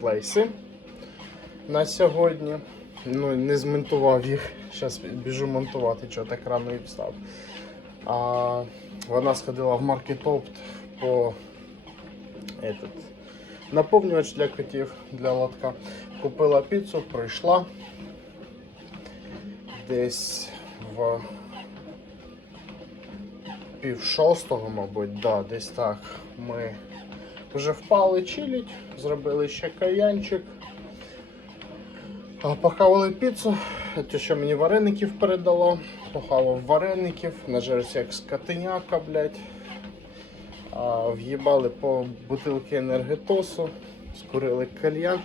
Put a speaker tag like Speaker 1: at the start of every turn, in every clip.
Speaker 1: плейси на сьогодні. Ну, не змонтував їх. Зараз біжу монтувати, чого так рано і встав. А, вона сходила в маркетопт по этот, наповнювач для котів для лотка. Купила піцу, прийшла десь в пів шостого, мабуть, да, десь так. Ми вже впали чилить, зробили ще каянчик. Похавали піцу, те, що мені вареників передало, похавав вареників, нажерся як скотиняка, блядь. В'їбали по бутилки енергетосу, скурили кальян,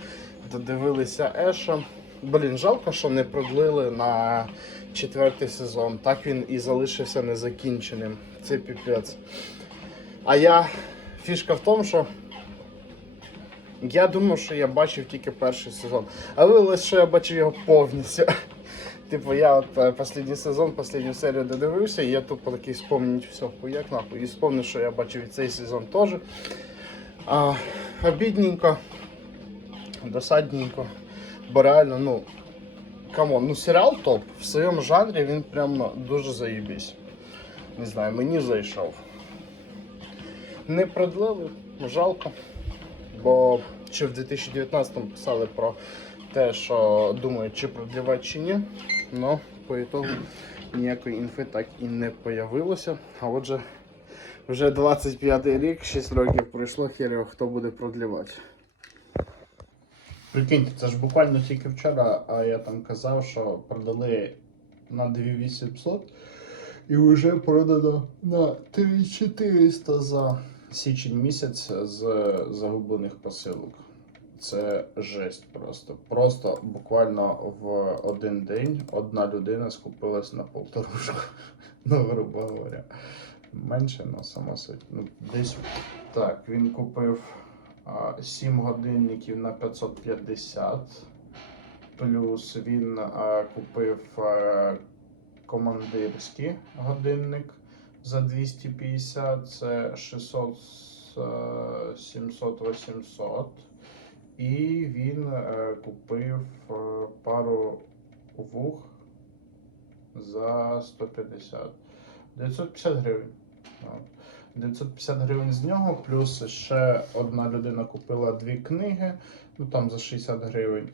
Speaker 1: додивилися Еша. Блін, жалко, що не продлили на четвертий сезон. Так він і залишився незакінченим. Це піпець. А я фішка в тому, що я думав, що я бачив тільки перший сезон. А виявилось, що я бачив його повністю. Типу, я от е, останній сезон, останню серію додивився, і я тупо такий спомнить все, хуяк нахуй. І спомнив, що я бачив і цей сезон теж. А, обідненько, досадненько. Бо реально, ну, камон, ну серіал топ. В своєму жанрі він прям ну, дуже заєбісь. Не знаю, мені зайшов. Не продлили, жалко. Бо ще в 2019-му писали про те, що думають, чи продлівати, чи ні. Но по ітогу ніякої інфи так і не появилося. А отже, вже 25-й рік, 6 років пройшло, хер хто буде продлівати. Прикиньте, це ж буквально тільки вчора, а я там казав, що продали на 2800 і вже продано на 3400 за січень місяць з загублених посилок. Це жесть просто. Просто буквально в один день одна людина скупилась на полторушку. Ну, грубо говоря. Менше, ну сама суть. Ну, десь так, він купив а, 7 годинників на 550. Плюс він а, купив а, командирський годинник за 250, це 600, е, 700, 800. І він е, купив е, пару вух за 150. 950 гривень. 950 гривень з нього, плюс ще одна людина купила дві книги, ну там за 60 гривень.